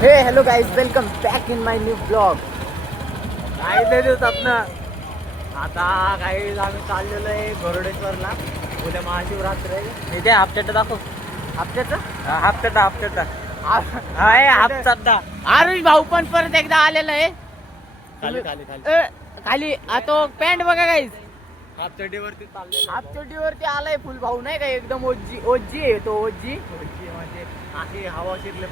हे hello guys, welcome back in my new blog. काही दिवसात ना आता काही आम्ही चाललेलो आहे गरुडेश्वरला. उद्या महाशिवरात्र आहे. इथे हप्त्यात दाखव. हप्त्याचं हप्त्यात आहे हप्त्यात. आरुष भाऊ पण परत एकदा आलेला आहे. खाली खाली खाली खाली तो पॅन्ट बघा गाईज, हापचड्डीवरती चालले. हापचड्डीवरती आलाय फुल भाऊ, नाही का एकदम ओजी ओजी आहे तो. ओजी म्हणजे अशी हवा शिरले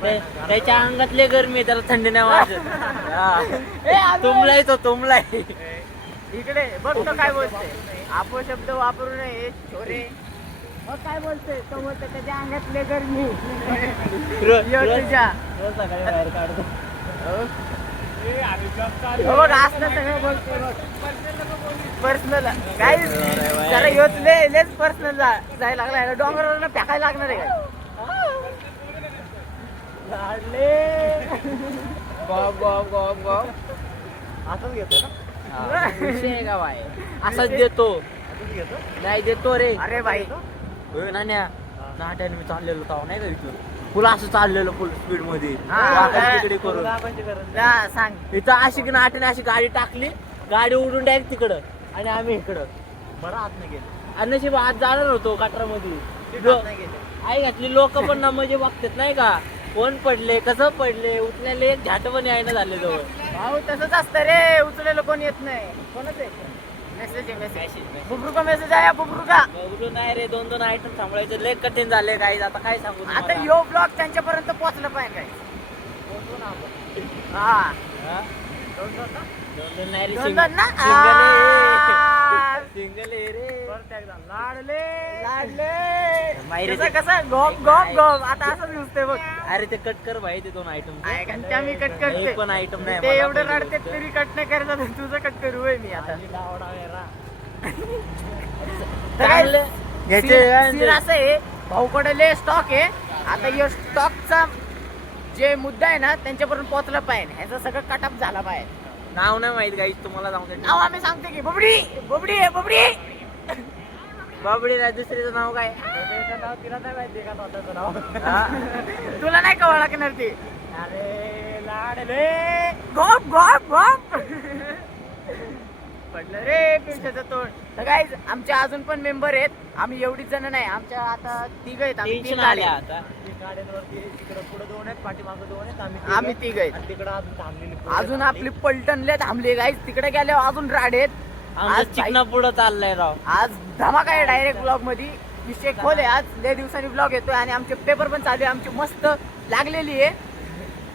त्याच्या अंगातले गरमी, त्याला थंडी नाही वाजत. तुमलाय तो तुमलाय. इकडे बघ तो काय बोलते. आपण शब्द वापरू नये छोरे. मग काय बोलतोय तो? बोलतो त्याच्या अंगातले गरमी. सकाळी बाहेर काढतो. बघ असलं सगळं बोलतोय बघ. पर्सनल काय जरा लेच पर्सनल जायला लागला. याला डोंगरावर फेकायला लागणार आहे काय? असंच घेतो ना. विषय का बाय, असंच देतो. नाही देतो रे. अरे भाई नाण्या नाट्याने मी चाललेलो ताव नाही का इथून. तुला असं चाललेलं फुल स्पीड मध्ये तिकडे करून सांग. इथं अशी की नाट्याने अशी गाडी टाकली, गाडी उडून डायरेक्ट तिकडं आणि आम्ही इकडं. बरं आत नाही गेले. आणि नशीब आज जाणार होतो गटारामध्ये. आई घातली लोक पण ना म्हणजे बघतात नाही का, कोण पडले कसं पडले, उचल्याला एक झाट पण यायला झाले जवळ. भाऊ तसंच असतं रे, उचलेलं कोण येत नाही. कोणच आहे मेसेज आहे मेसेज. बुबरू का मेसेज आहे. बुबरू का बघलो नाही रे, दोन दोन आयटम सांभाळायचं लय कठीण झाले काही. आता काय सांगू आता तुम्हाला. यो ब्लॉग त्यांच्यापर्यंत पोहोचलं पाहिजे काय. हा दोन दोन ना? दोन दोन नाही रे, दोन दोन ना? सिंगल रे. परत एकदा लाडले माहिती कसं कसं गॉप गॉप गॉप. आता असंच दिसतंय बघ. अरे ते कट कर भाई, ते दोन आयटम. घंटा मी कट करते. पण आयटम नाही ते मला एवढं पण रडते तरी कट नाही करत. तुझं कट करू होय मी आता. चांगलं घ्यायचे. सीन असं आहे, भाऊकडे लय स्टॉक आहे. आता या स्टॉकचा जे मुद्दा आहे ना त्यांच्यापर्यंत पोहोचलं पाहिजे. ह्याचा सगळं कटअप झाला पाहिजे. नाव नाही माहित गाईस तुम्हाला, जाऊ दे. नाव आम्ही सांगतो की बबडी बबडी आहे बबडी. बाबडी नाही, दुसरीचं नाव काय? नाव तिला नाही माहिती का स्वतःचं नाव. हा? तुला नाही का ओळखणार ती. अरे लाडले गॉप गॉप गॉप. पडलं रे पिंशाचं तोंड. तर गाईज आमचे अजून पण मेंबर आहेत. आम्ही एवढीच जण नाही, आमच्या आता तिघ आहेत. आम्ही टेन्शन तीन आले गाड्या. आता. गाड्यांवरती तिकडे पुढे दोन आहेत, पाठीमागे दोन आहेत. आम्ही तिघ आहेत. तिकडे अजून थांबलेली अजून आपली पलटणले थांबले गाईस. तिकडे गेल्यावर अजून राडे आहेत. आज चिकना पुढं चाललंय राव. आज धमाका आहे डायरेक्ट ब्लॉग मध्ये. विषय खोल आहे. आज लय दिवसांनी ब्लॉग येतोय आणि आमचे पेपर पण चालू आहे. आमची मस्त लागलेली आहे.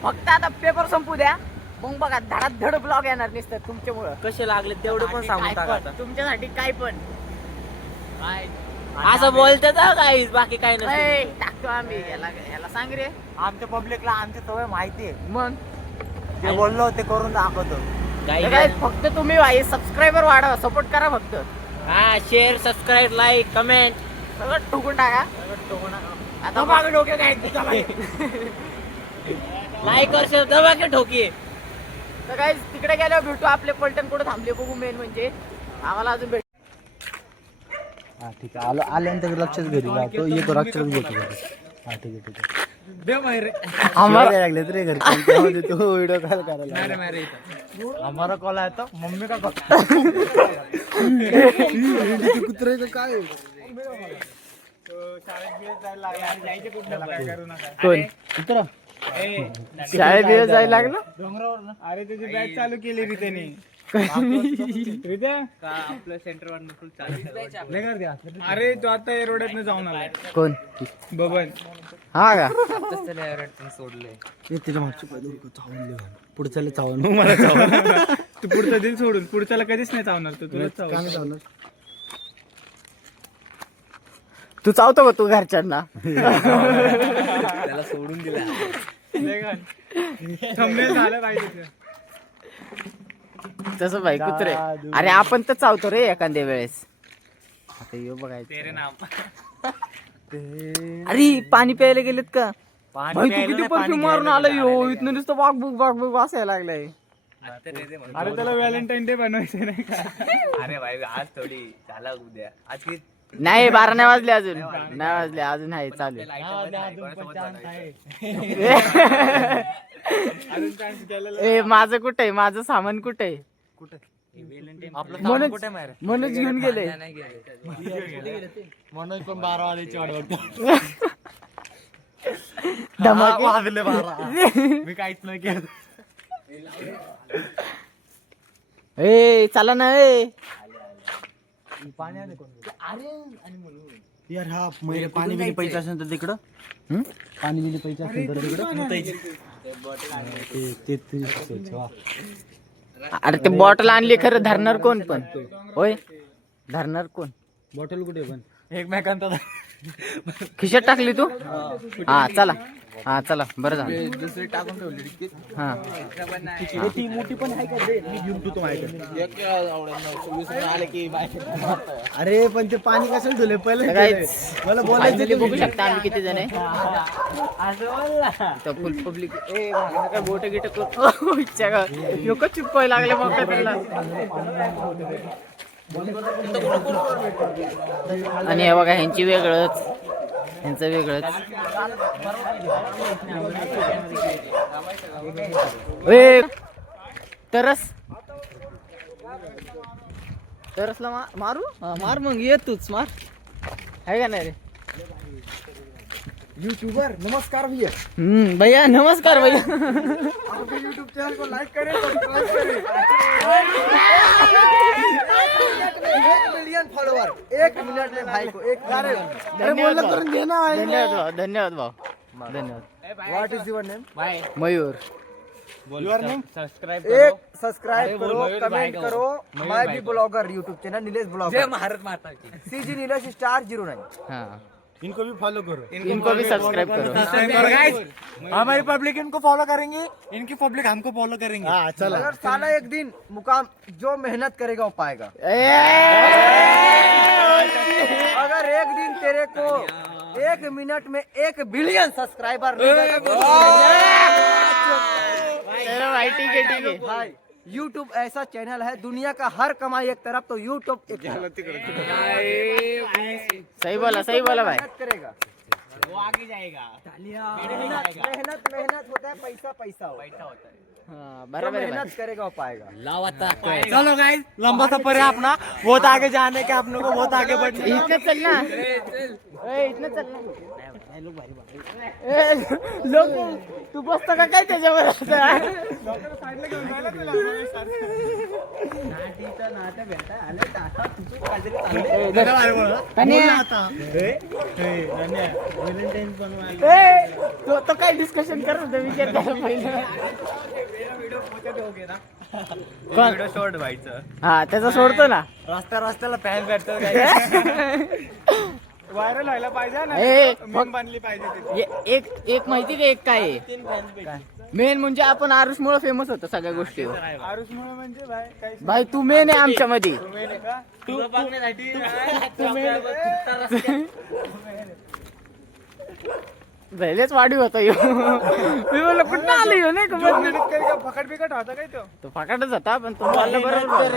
फक्त आता पेपर संपू द्या, मग बघा धडाधड ब्लॉग येणार नसतं तुमच्यामुळं. कसे लागले तेवढं पण सांगू टाका. तुमच्यासाठी काय पण काय असं बोलतात गाईस, बाकी काय नाही टाकतो आम्ही. याला सांग रे. आमच्या पब्लिकला आमची सवय माहिती आहे. मग जे बोललो ते करून दाखवतो. फक्त तुम्ही भाई सबस्क्रायबर वाढवा, सपोर्ट करा फक्त. हा, शेअर सबस्क्राईब लाईक कमेंट सगळं ठोकून टाका. आता मागे डोके काय लाईक और शेअर दबा के ठोकी. तर काय तिकडे गेल्यावर भेटू. आपले पलटण कुठे थांबले बघू. मेन म्हणजे आम्हाला अजून भेट. हा ठीक आहे. आल्यानंतर लक्षच घरी तो येतो लक्षच घेतो. हा ठीक आहे ठीक आहे. आम्हाला लागले रे घरी तो व्हिडिओ कॉल करायला. हमारा कॉल आया था मम्मी का कॉल. कुत्र्याचं काय कोण कुत्रा शाळेत दिवस जायला लागलं. अरे त्याची बॅच चालू केली रे त्यांनी. आपलं सेंटर अरे तो आता एरोड्यात जाऊन आलाय. कोण बबन. हा का सोडले. त्याच्या मागचं चावून पुढच्याला चावून मला चावून. तू पुढचा दिल सोडून पुढच्याला कधीच नाही चावणार. तू तुला चावणार. तू चावतो का तू घरच्यांना? त्याला सोडून दिला. थंबनेल झालं पाहिजे. तसं भाई कुत्रे. अरे आपण तर चावतो रे एखाद्या वेळेस. आता येऊ बघायचं. अरे पाणी प्यायला गेलेत का? भाई तू किती परफ्यूम मारून आला यो. इथनं नुसतं वाघ वासायला लागलाय. अरे त्याला व्हॅलेंटाईन डे बनवायचं नाही का? अरे भाई आज थोडी झाला उद्या. आज की नाही 12 नाही वाजले अजून. नाही वाजले अजून आहे चालू. ए माझं कुठे माझं सामान कुठे मनोज मनोज घेऊन गेले. मनोज पण 12 वाजेची वाट बघतो. धमाके वाजले 12. मी काहीच नाही केलं. ए चला ना ए. पाणी आले कोण यार हा मेरे पाणी बिली पैसे असेल तर तिकडं पाणी बिली पैसे असेल तर तिकडं ते अरे ते बॉटल आणली खरं धरणार कोण पण होय धरणार कोण. बॉटल कुठे पण एकमेकांत खिशात टाकली तू. हा चला हा चला बरं झालं. दुसरी टाकून ठेवली. हा ती मोठी पण आहे का रे? मी घेऊन तू अरे पण ते पाणी कशाला धुले पहिले मला फायनली बघू शकता आम्ही किती जण आहे. फुल पब्लिक काय बोट गिट लोक चुपवाय लागले मग काय त्याला. आणि हे बघा ह्यांची वेगळंच ह्यांचं वेगळंच. ए तरसला मारू मार मग ये तूच मार आहे का नाही रे. यूट्यूबर नमस्कार भैया. भैया नमस्कार भैया. आपके यूट्यूब चैनल को लाइक करें सब्सक्राइब करें. 1 मिलियन फॉलोवर 1 मिनट में भाई को एक धन्यवाद धन्यवाद भाऊ धन्यवाद. What is your name? Mayur. Your name? एक सब्सक्राइब करो कमेंट करो. मैं भी blogger YouTube channel Nilesh blogger. जय भारत माता की. CG Nilesh star 09. हाँ इनको भी फॉलो करो. इनको भी सब्सक्राइब करो. हमारी पब्लिक इनको फॉलो करेंगे इनकी पब्लिक हमको फॉलो करेंगे. चलो अगर साला एक दिन मुकाम जो मेहनत करेगा वो पाएगा. अगर एक दिन तेरे को 1 मिनट में 1 बिलियन सब्सक्राइबर ठीक है भाई यूट्यूब ऐसा चैनल है दुनिया का हर कमाई एक तरफ तो यूट्यूब एक तरफ. सही बोला भाई. करेगा वो आगे जाएगा. मेहनत होता है पैसा होता है. हाँ जो बराबर है भाई. मेहनत करेगा वो पाएगा. चलो गाइस लंबा सफर है अपना. बहुत आगे जाने का अपने को बहुत आगे बढ़ना. इतना चलना इतना चलना. लोक तू बसतो का काय त्याच्यावर. तो काय डिस्कशन करत होता विचार करा पहिलं. व्हिडिओ शॉर्ट व्हायचं. हा त्याचा सोडतो ना. रस्त्याला फॅन भेटतात. व्हायरल व्हायला पाहिजे ना. मीम बनली पाहिजे. एक माहिती का एक काय आहे मेन म्हणजे आपण आरुषमुळे फेमस होतो सगळ्या गोष्टी. आरुषमुळे म्हणजे भाई तू मेन आहे आमच्या मध्ये. झालेच वाढीव होता मी बोललो कुठं आलो ह्यो नाही का. फकट बिकट होता काय तो फाकाटच होता पण तो बोलला बरोबर.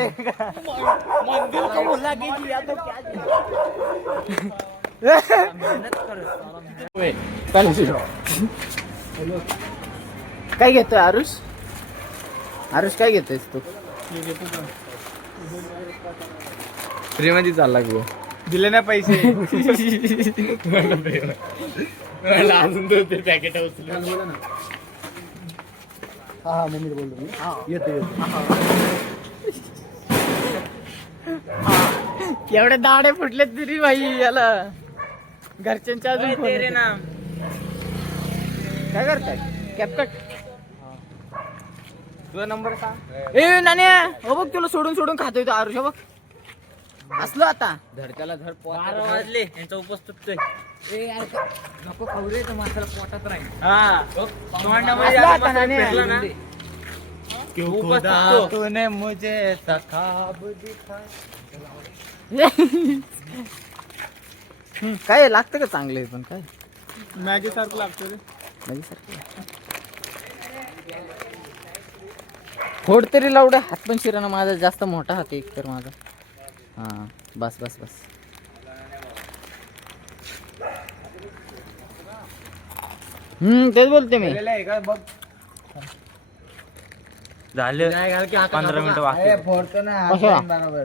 काय घेतोय आरुष काय घेतोयस तू. फ्री मध्ये चालला गो. दिले ना पैसे. अजून ते पॅकेट उचलून. हा मम्मी बोलतो मी. येतो एवढे दाडे फुटले तरी भाई याला घरच्यांच्या अजून phone येते. काय करताय कॅपकट. तुझा नंबर सांग. ए नान्या हो बघ तुला सोडून खातोय तो आरुष. बघ असलो आता धडक्याला धड 12 वाजले यांचा उपवास तुटतोय. नको खाऊ रे तर माणसाला पोटात राहील. असलो आता नान्या. क्यों खुदा तूने मुझे ख्वाब दिखाया. काय लागतं का चांगलं पण काय मॅगी सारखं लागतो रे. मॅगी सारखं फोड तरी लावडा. हात पण शिराना माझा जास्त मोठा हात एक तर माझा. हा बस तेच बोलते मी. बघ झालं 15 मिनिटं बाकी फोडतो ना कशा? बरोबर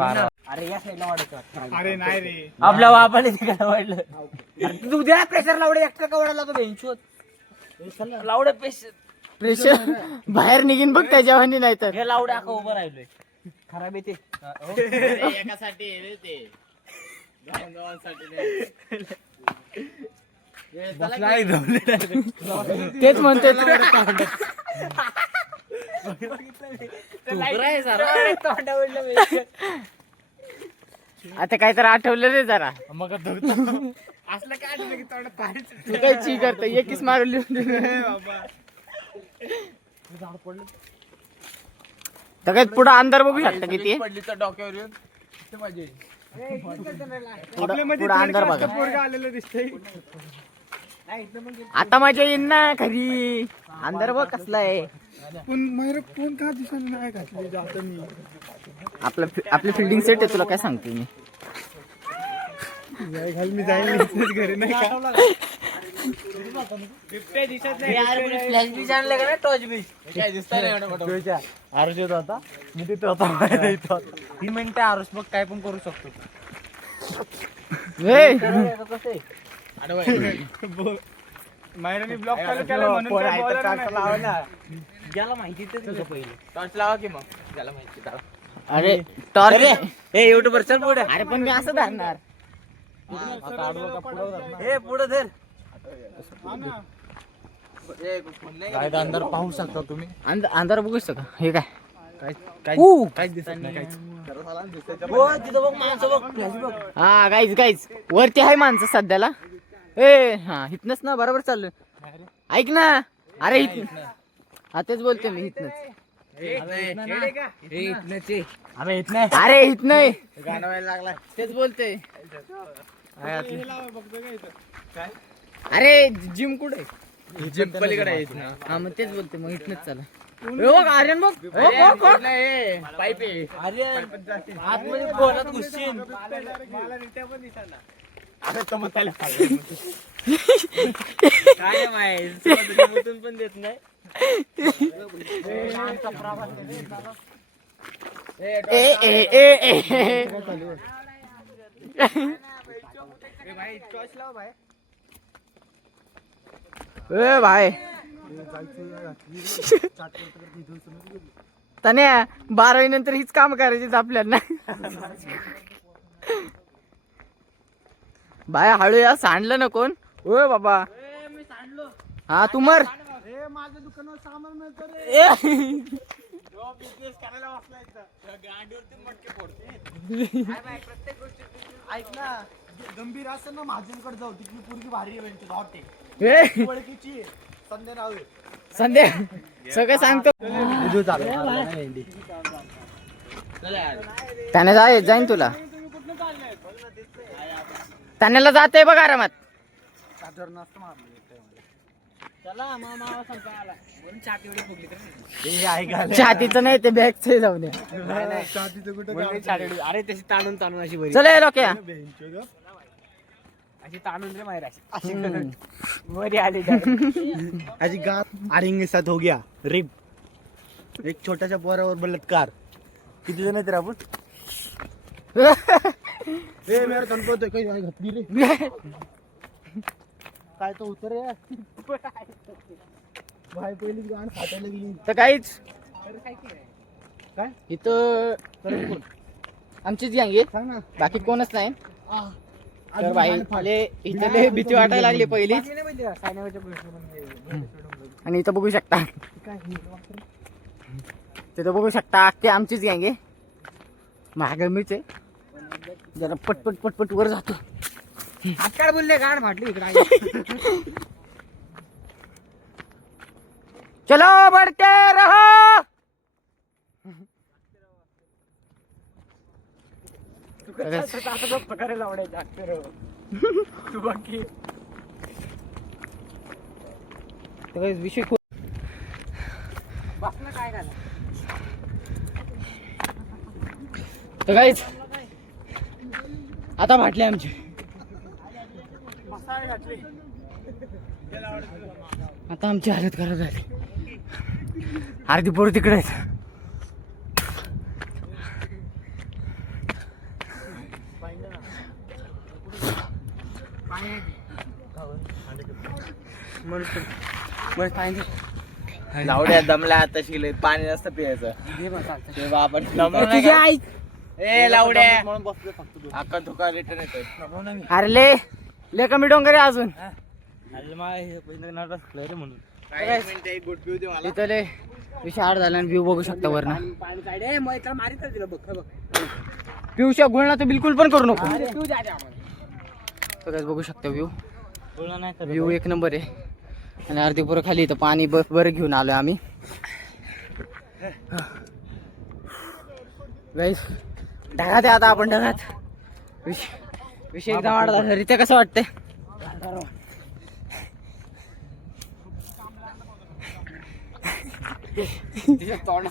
12. अरे या साईडला वाढतो अरे नाही रे आपल्या बापाने तिकडे वाढलं तू द्या प्रेशर लावडे एक्स्ट्रा कवडा लागतो बेंचवर लावडे पेश प्रेशर बाहेर निघीन बघ त्याच्या वाणी नाही तर हे लावडे अख्खा उभं राहिलोय खराब येते एकासाठी रे ते तेच म्हणते आता काहीतरी आठवलं रे जरा मग असलं काय आठवलं की तोंडात पाणी तू काय ची करत एकच मारली बाबा तर काय पुढं अंधार बघू शकता किती आहे? पडली तर डोक्यावर येऊन ते मजा येईल. पुढं अंधार बघा पोरगा आलेलं दिसतंय आता मजा येईन ना खरी अंधार बघ कसला आहे पण मैर कोण का दिसत नाही घातली जात मी आपली फिल्डिंग सेट आहे तुला काय सांगते मी घाल मी जाईल घरी नाही का फ्लॅश बीच आणलं का ना टॉर्च बीच काय दिसत आरुष होता मी तिथे होता 3 मिनिटं आरुष बघ काय पण करू शकतो मैराने ब्लॉक चालू केला म्हणून काय बोलायला नाही. ज्याला माहिती तर तुझं पहिलं टॉर्च लावा की मग त्याला माहिती त्याला. अरे टॉर्च हे युट्यूबर चल पुढे अरे पण मी असं धरणार हे पुढे धर काय अंदर पाहू शकता तुम्ही अंधार बघू शकता हे काय काहीच दिसत नाही काहीच हो तिथं बघ माणसं बघ फ्लॅश बघ हा गाईज वरती आहे माणसं सध्याला ए हा इथनच ना बरोबर चाललं ऐक ना अरे हा तेच बोलते मी इथनच अरे इथ नाही तेच बोलते अरे जिम कुठे पलीकडे आहेत ना हा मग तेच बोलते मग इथनच चला बघ आर्यन बघ पाईप आहे अरे आतमध्ये बोलत घुसशील काय माहिती पण देत नाही भाई तन्या 12वी नंतर हीच काम करायची आपल्याला बाय हळू या सांडलं ना कोण ओ बाबा हा तू मर माझ्या दुकानावर सामान मिळतं रे बिझनेस करायला वाचलायचा गांडीवरती मटके फोडते ऐक ना गंभीर असं ना महाजनकडे जाऊ तिथली पोरगी भारी आहे हॉटे ओळखीची संध्या नाव आहे संध्या सगळं सांगतो त्याने जाईन तुला त्यानेला जाते बघ आरामात छातीचं नाही ते बॅगच जाऊ दे अरे तशी ताणून ताणून अशी बरी चल लोक अशी ताणून रे माहिती वरी आली आज गाँव आरेंगे साथ हो गया रिप एक छोटासा पोरावर बलात्कार किती जण आहेत रे आपण ए मेरा तनको तो काही नाही घातली रे काय तो उतर रे भाई पहिली गाण फाटायला गेली तर काहीच काय इथं आमचीच गँग आहे सांग ना बाकी कोणच नाही तर भाई इथे लय भीती वाटायला लागली पहिलीच आणि इथं बघू शकता तिथं बघू शकता अख्खी आमचीच गँग आहे महाग मीच आहे जरा पटपट पटपट वर जातो काय बोलले गाण फाटली इकडे चलो बढ़ते रहो विषय तर काहीच आता फाटले आमचे आता आमची हालत खराब झाली अर्धी पोरं तिकडे आहेत. लावड्या दमला आता शिकले पाणी नसतं पियाचं तेव्हा आपण तुझी आई ए लावड्या अक्का धोका रिटर्न येतोय. अरे ले कमी डोंगर आहे अजून इथं लय विषार झाला आणि व्ह्यू बघू शकता वरनं. पिऊच्या गुळणा तर बिलकुल पण करू नको. सगळ्यात बघू शकता व्ह्यू एक नंबर आहे. आणि अर्धी पोरं खाली इथं पाणी बरं घेऊन आलोय आम्ही. गाईस ढगात आहे आता आपण ढगात. विषय एकदम वाढला. रित्या कसं वाटतंय?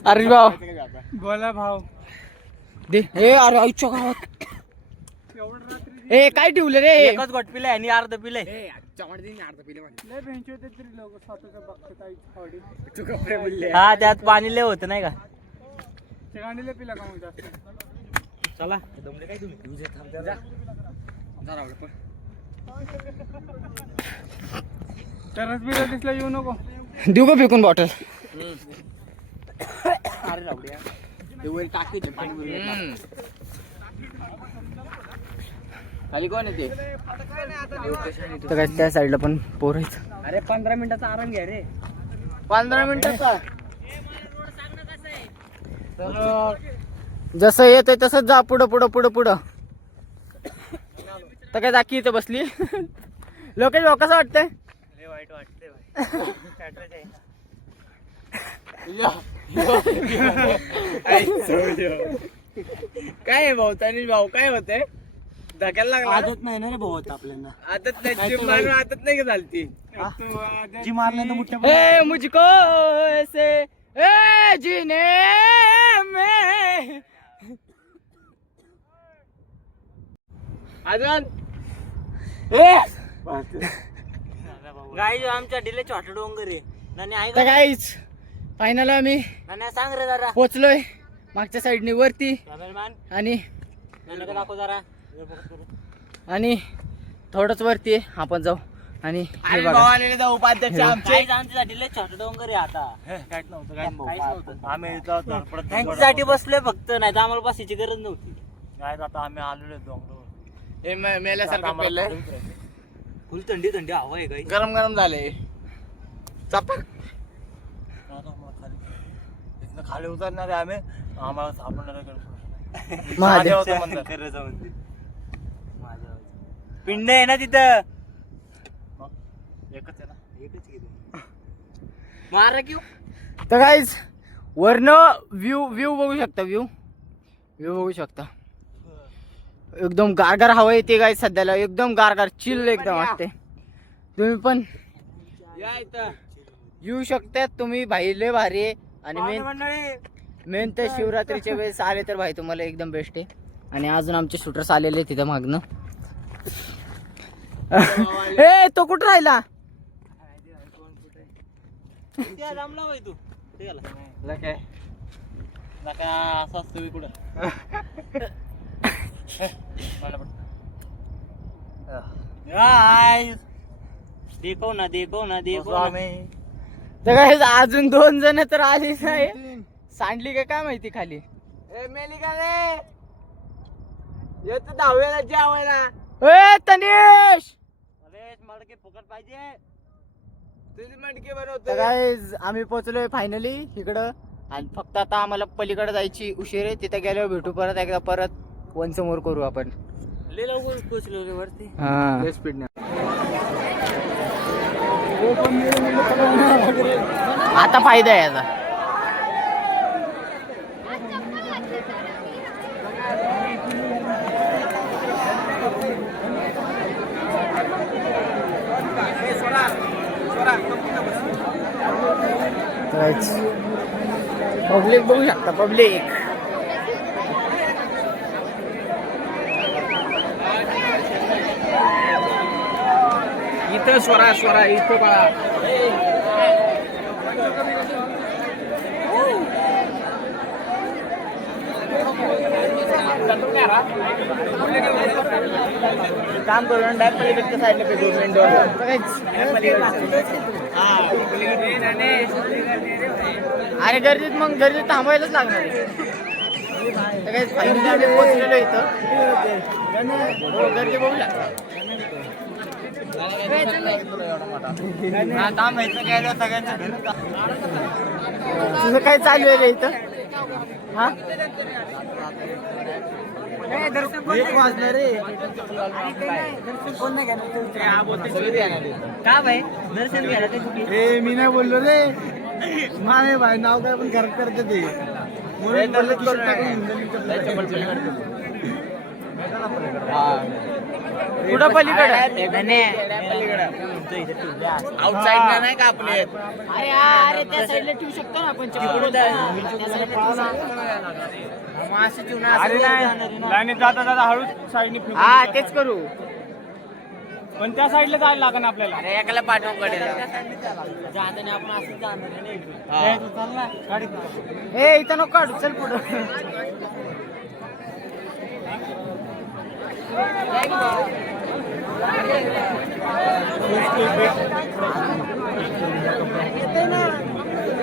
अरे भाऊ बोला भाव दे ए अरे आईच्या गावात ए काय ठेवलं रे? एकच गोट पिले आणि अर्ध पिले. लय भेंचे होते तरी लोक स्वतःच्या बघतात. हा त्यात पाणी लय होत नाही का? ते गाणीला पिला का मग जास्त? चला तरच बिला दिसला येऊ नको. देऊ का फेकून बॉटल? खाली कोण येते? तर काय त्या साईडला पण पोर आहेत. अरे 15 मिनिटाचा आराम घ्या रे. 15 मिनिटाचा जसं येतंय तसंच जा पुढं पुढं पुढं पुढं. तर काय जाकी इथं बसली. लोकेश भाऊ कसं वाटतंय? वाईट वाटते काय आहे भाऊ? तनी भाऊ काय होते? धक्याला लागला. आदत नाही ना रे भाऊ आता आपल्याला. आदत नाही जिम मारून आदत नाही का झालती? जी मारल्यानं मोठ्या ए मुझको ऐसे ए जीने में अजून ए गाई आमच्या डिले छोटा डोंगर आहे. नानी ऐक तर काहीच फायनल आम्ही नाण्या सांग रे जरा. पोचलोय मागच्या साईडनी वरती. कॅमेरामॅन आणि नाण्या दाखव जरा. आणि थोडंच वरती आहे. आपण जाऊ आणि हे अरे बघा. भाऊ आलेले जाऊ उपाध्यक्ष आमचे. आमच्यासाठी लय छोटा डोंगर आहे आता. काहीच नव्हतं. आम्ही त्यांच्यासाठी बसलोय फक्त, नाही तर आम्हाला बसायची गरज नव्हती. काय आता आम्ही आलेलो डोंगर. हे मेल्यासारखं केलंय. फुल थंडी थंडी हवा आहे. काही गरम गरम झाले. चपक खाली उतरणार आहे आम्ही. आम्हाला सापडणार महादेव पिंड आहे ना तिथं. एकच आहे ना. मारा क्यू. तर काहीच वरन व्ह्यू बघू शकता. व्ह्यू बघू शकता. एकदम गारगार हवा येते काय सध्याला. एकदम गारगार चिल एकदम वाटते. तुम्ही पण या इथं येऊ शकतात तुम्ही. भाई लय भारी आहे. आणि मेन तर शिवरात्रीच्या वेळेस आले तर भाई तुम्हाला एकदम बेस्ट आहे. आणि अजून आमचे शूटर्स आलेले तिथं मागणं. ए तो कुठं राहिला? जमला बाई तू. काय असं असतं कुठं. देखो ना देखो ना देखो. तर काय अजून 2 जण तर आली नाही. सांडली का काय माहिती खाली. मेली का रे? येत 10वीला जेवायला. ए तनिष अरे मडके फुकट पाहिजे. तुझी मडके तर बनवतो. काय आम्ही पोहोचलोय फायनली इकडं. आणि फक्त आता आम्हाला पलीकडे जायची उशीर आहे. तिथे गेल्यावर भेटू परत एकदा. परत वन समोर करू आपण. लय लवकर पोचलो रे वरती. हा स्पीड आता फायदा आहे याचा. पब्लिक बघू शकता. पब्लिक इथं स्वरा इथं बघा. काम करून डायरेक्ट पलीकडच्या साईडला पे अरे गर्दीत मग गर्दीत थांबायलाच लागणार आहे. तर काही फायनली आम्ही पोहोचलेलो इथं. हो, गर्दी बघू लागतात. तुझं काय चालू आहे रे इथं? हा वाजलं रे. का भाई दर्शन घ्यायला काही चुकी ए मी नाही बोललो रे. माने भाई नाव काय पण खरं करते ते. म्हणून बोललो कुठं पलीकडे आउटसाइड नाही का आपले अरे अरे त्या साईडला ठेवू शकतो ना आपण जाता जाता हळूच साईडने हा तेच करू. पण त्या साईडला जायला लागेल आपल्याला. अरे एकाला पाठवू कडेला. जाताना आपण असंच जाणार ए इथं नको काढू, चल पुढं.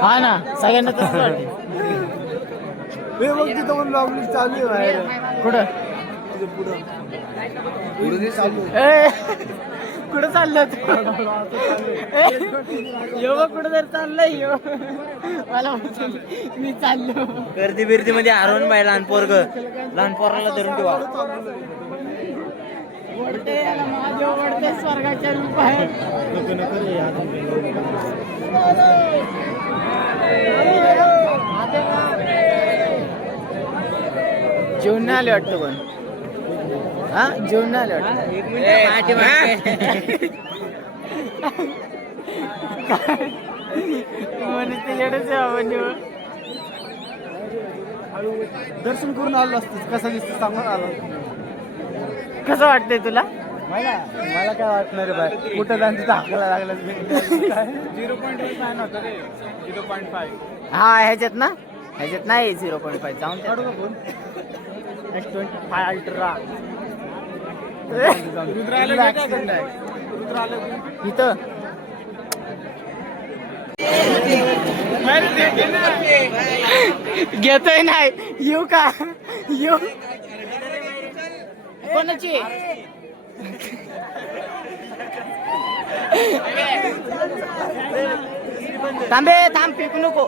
हा ना सगळ्यांना तसं वाटतं. तिथं पण ब्लॉग चालू आहे बाहेर. कुठं पुढे चालू ए कुठं चाललं तू? यो बघ कुठं तर चाललंय यो. मला वाटतं मी चाललो. गर्दी बिर्दी मध्ये हरवून बाई लहान पोराला धरून ठेवा. वडते महादेव वडते स्वर्गाच्या रूप आहे. जेवण नाही आले वाटतं पण. हा जेवण नाही आले वाटतं. दर्शन करून आलो असतं. कसं दिसतं सांगून आलो. कसं वाटतंय तुला? मला काय वाटणार रे बाय. कुठं जाणं हाकायला लागलं. 0.5 नव्हतं रे. 0.5. हा ह्याच्यात ना ह्याच्यात नाही 0.5 जाऊन काढू का फोन? S25 अल्ट्रा इथं घेतोय नाही. येऊ का येऊ कोणाची? थांबे थांब फेकू नको.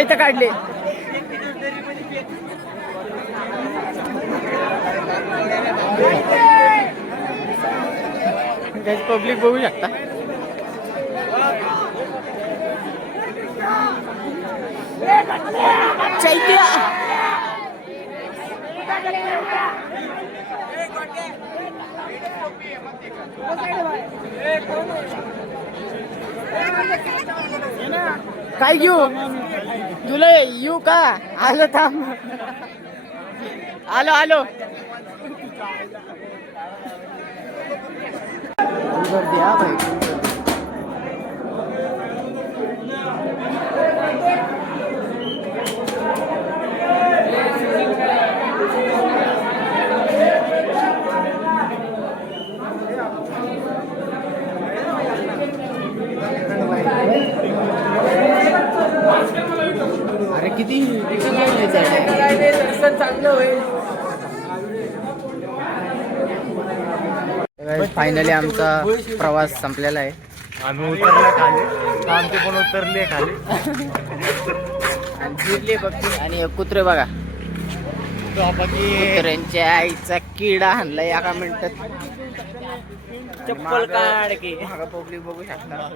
इथं काढले. पब्लिक बघू शकता. चैत्य काय घेऊ तुला? येऊ का? आलो थांब. आलो आलो. गर्दी हा भाई. अरे किती दर्शन चांगलं होईल. फायनली आमचा प्रवास संपलेला आहे. आम्ही उतरले खाली. आमचे पण उतरले खाली. आणि फिरले बघते आणि एक कुत्रे बघा. कुत्र्यांच्या आईचा किडा हाणलाय एका मिनिटात. चप्पल काढ की पब्लिक बघू शकता.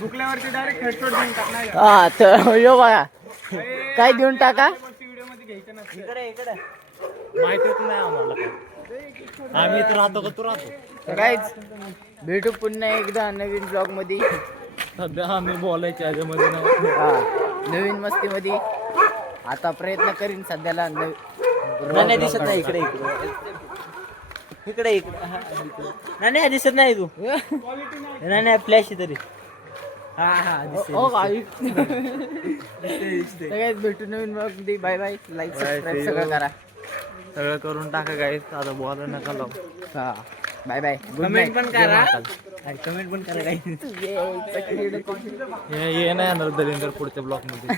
दुखल्यावरती डायरेक्ट हेडशॉट देऊन टाकणार. हा तर यो बघा काय देऊन टाका. व्हिडिओ मध्ये घ्यायचं नसतं. इकडे माहितीच नाही आम्हाला. आम्ही तर राहतो का तू राहतो. तर काहीच भेटू पुन्हा एकदा नवीन ब्लॉग मध्ये. सध्या आम्ही बोलायच्या ह्याच्यामध्ये नाही. हा नवीन मस्ती मध्ये. आता प्रयत्न करीन सध्याला नाही दिसत नाही. इकडे इकडे नाही दिसत नाही तू. नाही फ्लॅश तरी ओ गाईस सगळ्यात भेटू नवीन ब्लॉग मध्ये. Bye bye. लाईक सबस्क्राईब सगळं करा. सगळं करून टाका गाईस. आता बोला नका लावू. हा बाय बाय. कमेंट पण करा. कमेंट पण करा काही हे नाही येणार दलिंदर पुढच्या ब्लॉक मध्ये.